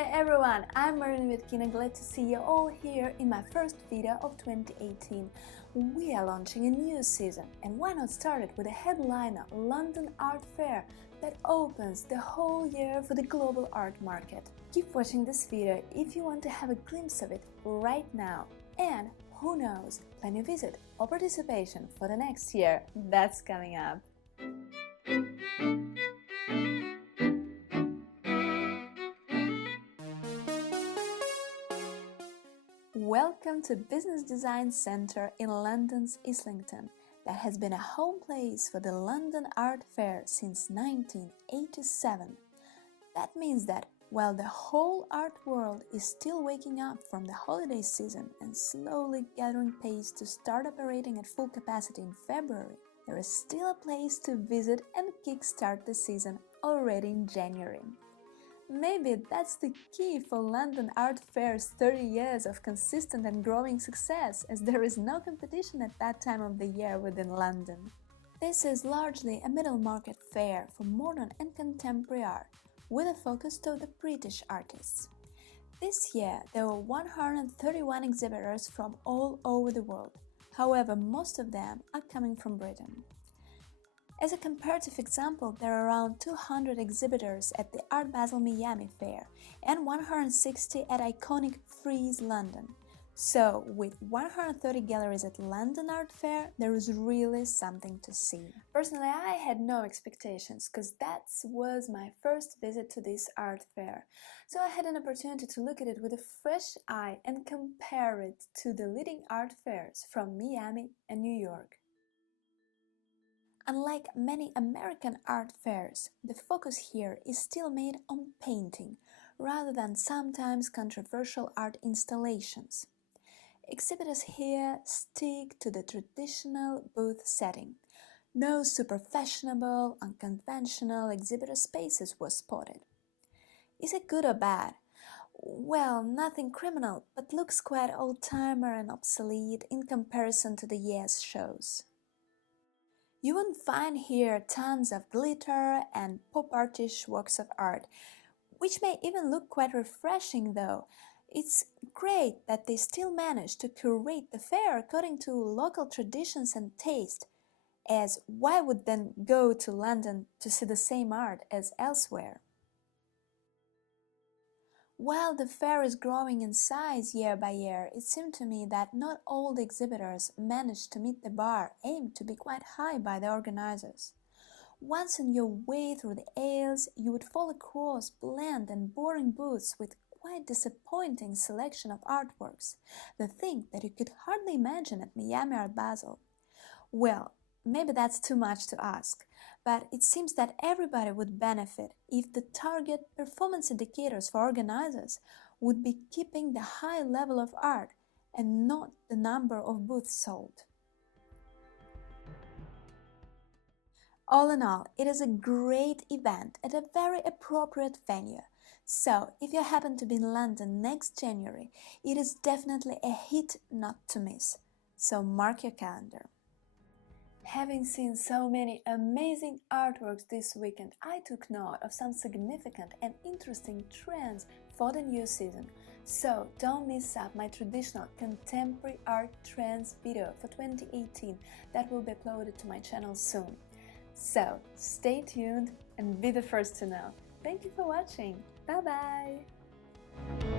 there everyone, I'm Marina Viatkina, glad to see you all here in my first video of 2018. We are launching a new season, and why not start it with a headliner London Art Fair that opens the whole year for the global art market. Keep watching this video if you want to have a glimpse of it right now. And who knows, plan your visit or participation for the next year, that's coming up. Welcome to Business Design Centre in London's Islington, that has been a home place for the London Art Fair since 1987. That means that while the whole art world is still waking up from the holiday season and slowly gathering pace to start operating at full capacity in February, there is still a place to visit and kickstart the season already in January. Maybe that's the key for London Art Fair's 30 years of consistent and growing success, as there is no competition at that time of the year within London. This is largely a middle market fair for modern and contemporary art, with a focus toward the British artists. This year there were 131 exhibitors from all over the world, however most of them are coming from Britain. As a comparative example, there are around 200 exhibitors at the Art Basel Miami Fair and 160 at iconic Frieze London. So, with 130 galleries at London Art Fair, there is really something to see. Personally, I had no expectations, because that was my first visit to this art fair. So I had an opportunity to look at it with a fresh eye and compare it to the leading art fairs from Miami and New York. Unlike many American art fairs, the focus here is still made on painting, rather than sometimes controversial art installations. Exhibitors here stick to the traditional booth setting. No super fashionable, unconventional exhibitor spaces were spotted. Is it good or bad? Well, nothing criminal, but looks quite old-timer and obsolete in comparison to the year's shows. You won't find here tons of glitter and pop-artish works of art, which may even look quite refreshing though. It's great that they still manage to curate the fair according to local traditions and taste, as why would then go to London to see the same art as elsewhere? While the fair is growing in size year by year, it seemed to me that not all the exhibitors managed to meet the bar aimed to be quite high by the organizers. Once on your way through the aisles, you would fall across bland and boring booths with quite disappointing selection of artworks, the thing that you could hardly imagine at Miami Art Basel. Well, maybe that's too much to ask, but it seems that everybody would benefit if the target performance indicators for organizers would be keeping the high level of art and not the number of booths sold. All in all, it is a great event at a very appropriate venue. So, if you happen to be in London next January, it is definitely a hit not to miss. So mark your calendar. Having seen so many amazing artworks this weekend, I took note of some significant and interesting trends for the new season. So don't miss out my traditional contemporary art trends video for 2018 that will be uploaded to my channel soon. So stay tuned and be the first to know. Thank you for watching. Bye bye!